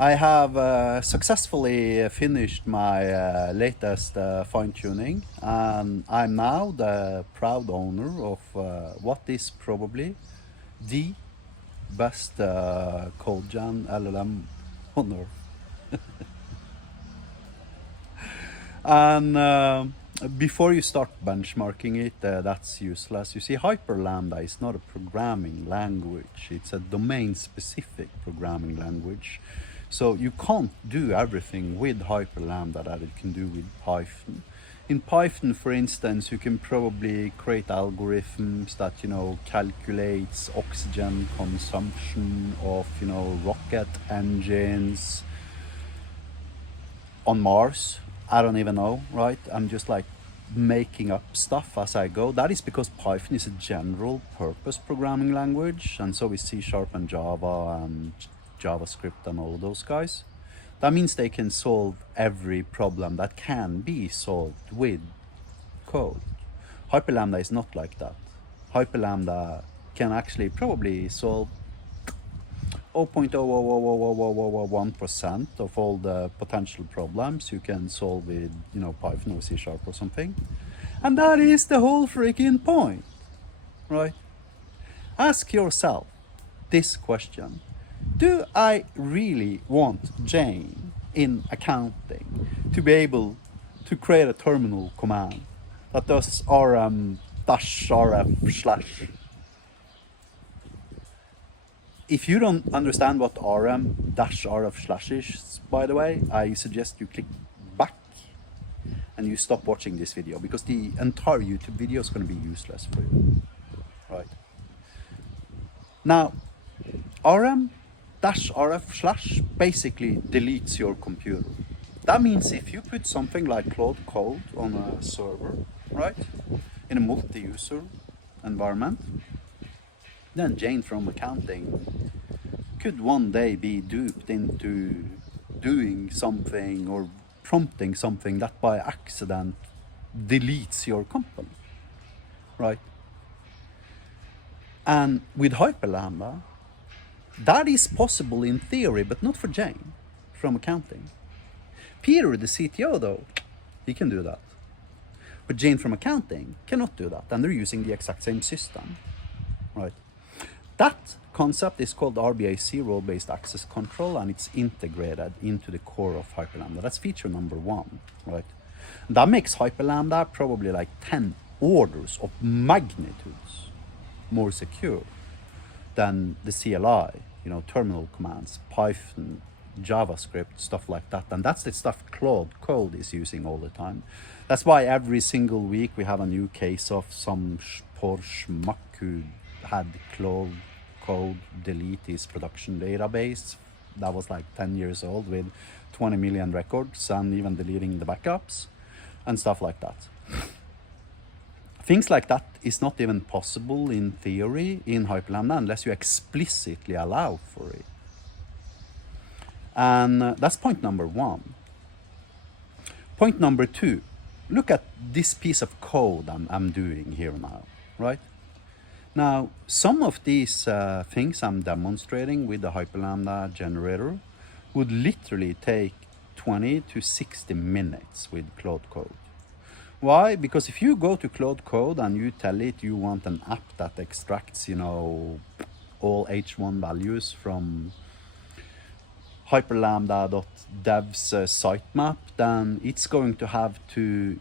I have successfully finished my latest fine-tuning, and I'm now the proud owner of what is probably the best CodeGen LLM on Earth. And before you start benchmarking it, that's useless. You see, Hyperlambda is not a programming language. It's a domain-specific programming language. So you can't do everything with Hyperlambda that it can do with Python. In Python, for instance, you can probably create algorithms that, calculates oxygen consumption of, rocket engines on Mars. I don't even know, right? I'm just like making up stuff as I go. That is because Python is a general purpose programming language, and so is C# and Java and JavaScript and all of those guys. That means they can solve every problem that can be solved with code. Hyperlambda is not like that. Hyperlambda can actually probably solve 0.00001% of all the potential problems you can solve with, Python or C# or something. And that is the whole freaking point, right? Ask yourself this question. Do I really want Jane in accounting to be able to create a terminal command that does rm-rf/? If you don't understand what rm-rf/ is, by the way, I suggest you click back and you stop watching this video, because the entire YouTube video is going to be useless for you, right? Now, rm-rf/ basically deletes your computer. That means if you put something like Claude Code on a server, right, in a multi-user environment, then Jane from accounting could one day be duped into doing something or prompting something that by accident deletes your company, right? And with Hyperlambda, that is possible in theory, but not for Jane from accounting. Peter, the CTO, though, he can do that. But Jane from accounting cannot do that, and they're using the exact same system, right? That concept is called RBAC, role-based access control, and it's integrated into the core of Hyperlambda. That's feature number 1, right? And that makes Hyperlambda probably like 10 orders of magnitudes more secure than the CLI, terminal commands, Python, JavaScript, stuff like that. And that's the stuff Claude Code is using all the time. That's why every single week we have a new case of some poor schmuck who had Claude Code delete his production database that was like 10 years old with 20 million records, and even deleting the backups and stuff like that. Things like that is not even possible in theory in Hyperlambda unless you explicitly allow for it. And that's point number 1. Point number 2, look at this piece of code I'm doing here now, right? Now, some of these things I'm demonstrating with the Hyperlambda generator would literally take 20 to 60 minutes with Claude Code. Why? Because if you go to Claude Code and you tell it you want an app that extracts, all H1 values from Hyperlambda.dev's sitemap, then it's going to have to,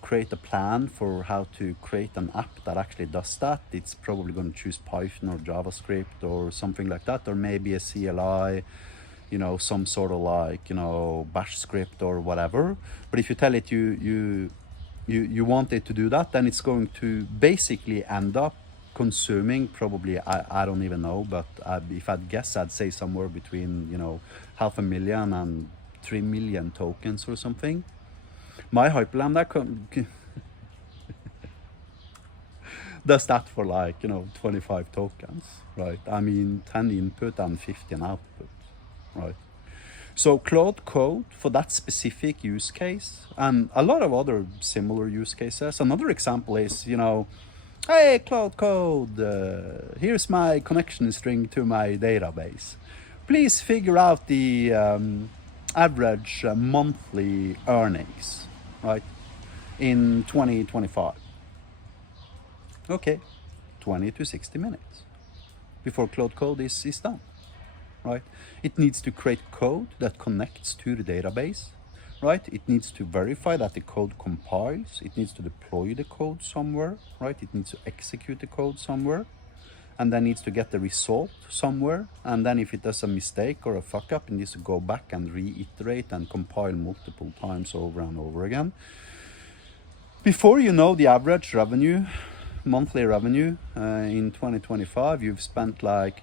create a plan for how to create an app that actually does that. It's probably going to choose Python or JavaScript or something like that, or maybe a CLI, some sort of like, bash script or whatever. But if you tell it you want it to do that, then it's going to basically end up consuming probably, I don't even know, but if I'd guess, I'd say somewhere between 500,000 and 3 million tokens or something. My Hyperlambda does that for like 25 tokens, right? I mean 10 input and 15 output, right? So Claude Code for that specific use case, and a lot of other similar use cases. Another example is, hey, Claude Code, here's my connection string to my database. please figure out the average monthly earnings, right, in 2025. Okay, 20 to 60 minutes before Cloud Code is done, right? It needs to create code that connects to the database, right? It needs to verify that the code compiles. It needs to deploy the code somewhere, right? It needs to execute the code somewhere, and then needs to get the result somewhere. And then if it does a mistake or a fuck up, it needs to go back and reiterate and compile multiple times over and over again. Before you know the average revenue, monthly revenue in 2025, you've spent like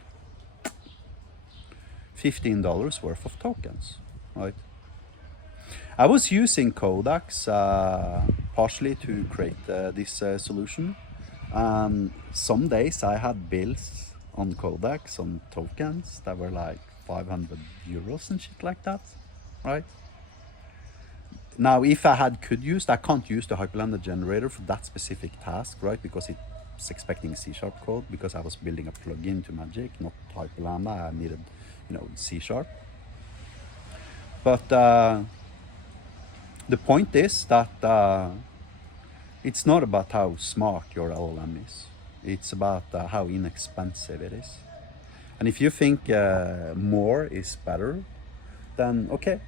$15 worth of tokens, right? I was using Codex partially to create this solution. Some days I had bills on Codex on tokens that were like 500 euros and shit like that, right? Now, if I could use, I can't use the Hyperlambda generator for that specific task, right? Because it's expecting C# code, because I was building a plugin to Magic, not Hyperlambda. I needed, C#. But the point is that it's not about how smart your LLM is. It's about how inexpensive it is. And if you think more is better, then okay,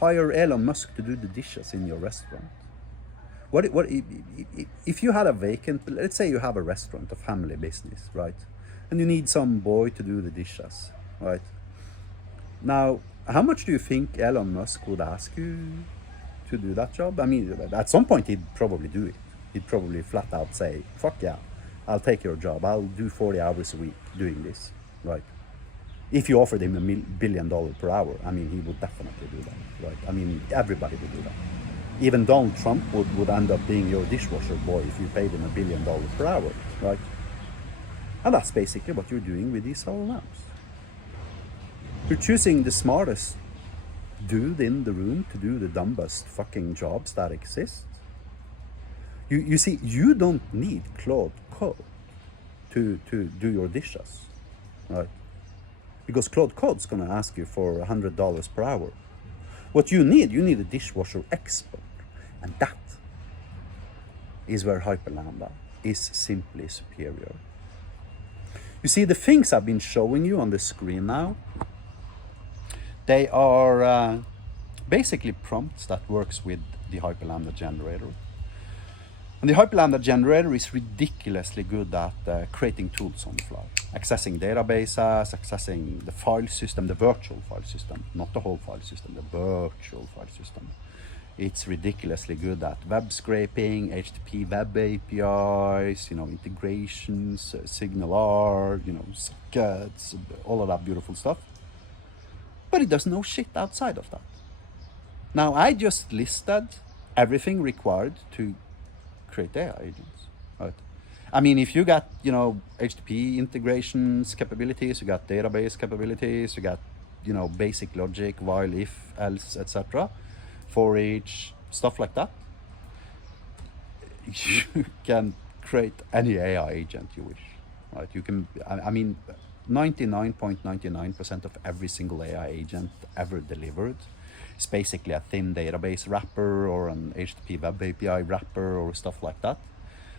hire Elon Musk to do the dishes in your restaurant. What if you had a vacant, let's say you have a restaurant, a family business, right? And you need some boy to do the dishes, right? Now, how much do you think Elon Musk would ask you to do that job? I mean, at some point he'd probably do it. He'd probably flat out say, fuck yeah, I'll take your job. I'll do 40 hours a week doing this, right? If you offered him $1 billion per hour, I mean, he would definitely do that, right? I mean, everybody would do that. Even Donald Trump would end up being your dishwasher boy if you paid him $1 billion per hour, right? And that's basically what you're doing with these LLMs. You're choosing the smartest dude in the room to do the dumbest fucking jobs that exist. You see, you don't need Claude Code to do your dishes, right? Because Claude Code's gonna ask you for $100 per hour. What you need a dishwasher expert. And that is where Hyperlambda is simply superior. You see, the things I've been showing you on the screen now, they are basically prompts that works with the Hyperlambda generator. And the Hyperlambda generator is ridiculously good at creating tools on the fly, accessing databases, accessing the file system, the virtual file system, not the whole file system, the virtual file system. It's ridiculously good at web scraping, HTTP web APIs, integrations, SignalR, sockets, all of that beautiful stuff. But it does no shit outside of that. Now, I just listed everything required to create AI agents, right? I mean, if you got, HTTP integrations capabilities, you got database capabilities, you got, basic logic, while, if, else, etc., for each, stuff like that, you can create any AI agent you wish, right? You can, I mean, 99.99% of every single AI agent ever delivered is basically a thin database wrapper or an HTTP web API wrapper or stuff like that.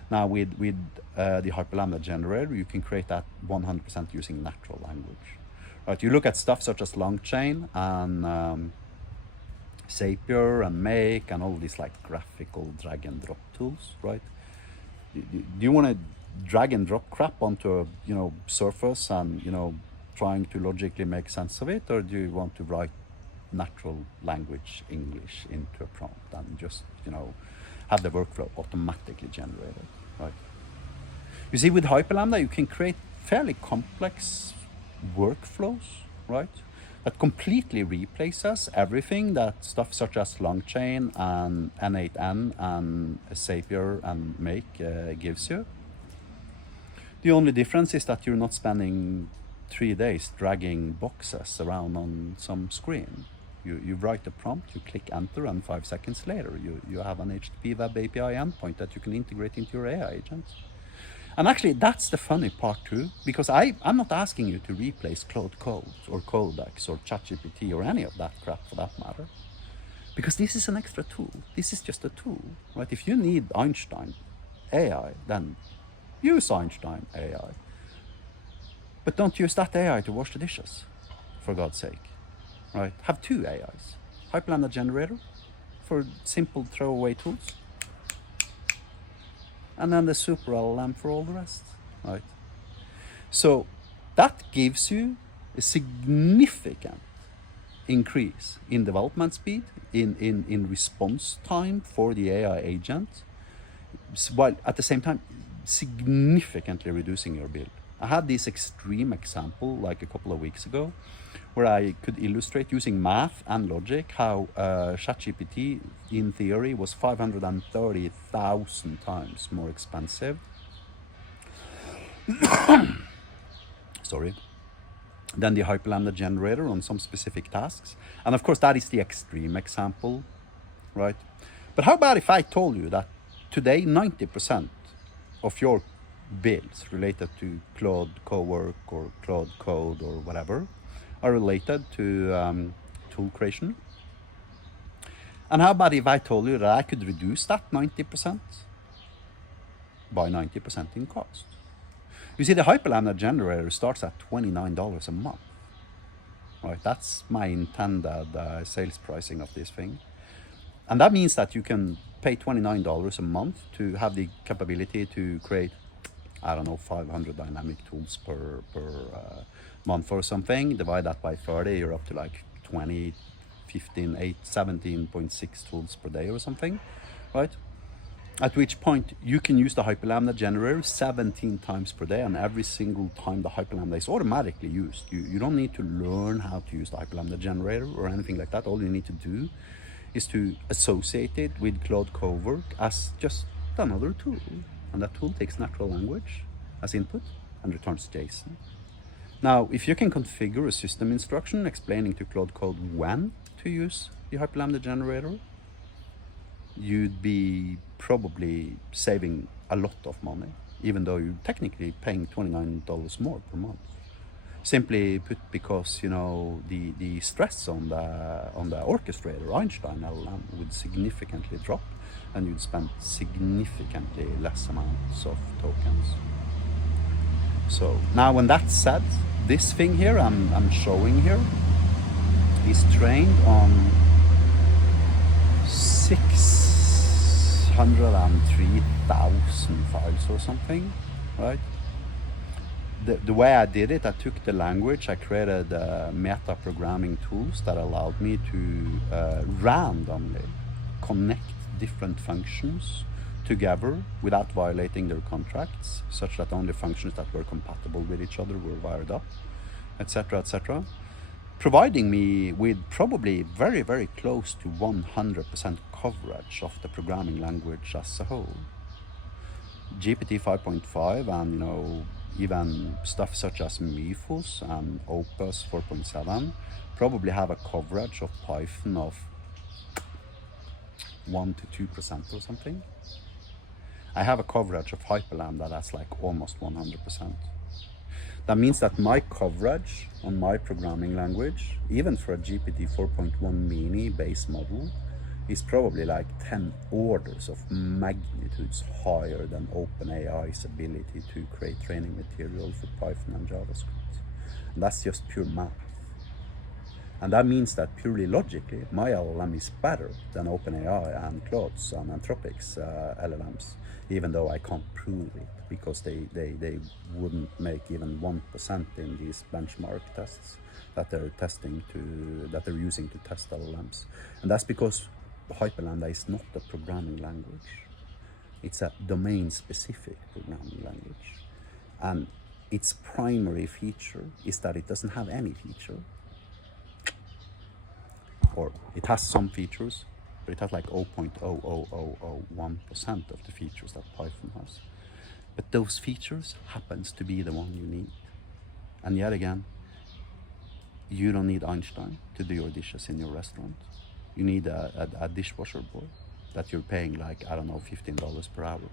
Now with the Hyperlambda generator, you can create that 100% using natural language. Right? You look at stuff such as LangChain and Zapier and Make and all these like graphical drag and drop tools, right? Do you want to drag and drop crap onto a surface and trying to logically make sense of it, or do you want to write natural language English into a prompt and just have the workflow automatically generated, right? You see, with Hyperlambda you can create fairly complex workflows, right, that completely replaces everything that stuff such as LangChain and N8N and Zapier and Make gives you. The only difference is that you're not spending 3 days dragging boxes around on some screen. You write the prompt, you click enter, and 5 seconds later you have an HTTP web API endpoint that you can integrate into your AI agents. And actually, that's the funny part too, because I'm not asking you to replace Claude Code or Codex or ChatGPT or any of that crap for that matter. Because this is an extra tool. This is just a tool, right? If you need Einstein AI, then use Einstein AI. But don't use that AI to wash the dishes, for God's sake, right? Have two AIs. Hyperlambda generator for simple throwaway tools, and then the super LLM for all the rest, right? So that gives you a significant increase in development speed, in response time for the AI agent, while at the same time significantly reducing your build. I had this extreme example like a couple of weeks ago where I could illustrate using math and logic how ChatGPT in theory was 530,000 times more expensive sorry, than the Hyperlambda generator on some specific tasks. And of course, that is the extreme example, right? But how about if I told you that today 90% of your builds related to Claude Cowork or Claude Code or whatever are related to tool creation? And how about if I told you that I could reduce that 90% by 90% in cost? You see, the Hyperlambda generator starts at $29 a month, right? That's my intended sales pricing of this thing. And that means that you can pay $29 a month to have the capability to create, I don't know, 500 dynamic tools per month or something. Divide that by 30, you're up to like 20, 15, 8, 17.6 tools per day or something, right? At which point you can use the Hyperlambda generator 17 times per day, and every single time the Hyperlambda is automatically used. You don't need to learn how to use the Hyperlambda generator or anything like that. All you need to do is to associate it with Claude Cowork as just another tool. And that tool takes natural language as input and returns JSON. Now, if you can configure a system instruction explaining to Claude Code when to use the Hyperlambda generator, you'd be probably saving a lot of money, even though you're technically paying $29 more per month. Simply put, because you know the stress on the orchestrator Einstein LLM would significantly drop, and you'd spend significantly less amounts of tokens. So now, when that's said, this thing here I'm showing here is trained on 603,000 files or something, right? The way I did it, I took the language, I created meta programming tools that allowed me to randomly connect different functions together without violating their contracts, such that only functions that were compatible with each other were wired up, etc., etc., providing me with probably very, very close to 100% coverage of the programming language as a whole. GPT 5.5 and, you know, even stuff such as Mythos and Opus 4.7 probably have a coverage of Python of 1 to 2% or something. I have a coverage of Hyperlambda that's like almost 100%. That means that my coverage on my programming language, even for a GPT 4.1 mini base model, is probably like 10 orders of magnitudes higher than OpenAI's ability to create training material for Python and JavaScript. And that's just pure math. And that means that purely logically, my LLM is better than OpenAI and Claude's and Anthropic's LLMs, even though I can't prove it, because they wouldn't make even 1% in these benchmark tests that they're using to test LLMs. And that's because Hyperlambda is not a programming language. It's a domain-specific programming language. And its primary feature is that it doesn't have any feature. Or it has some features, but it has like 0.00001% of the features that Python has. But those features happens to be the one you need. And yet again, you don't need Einstein to do your dishes in your restaurant. You need a dishwasher boy that you're paying like, I don't know, $15 per hour.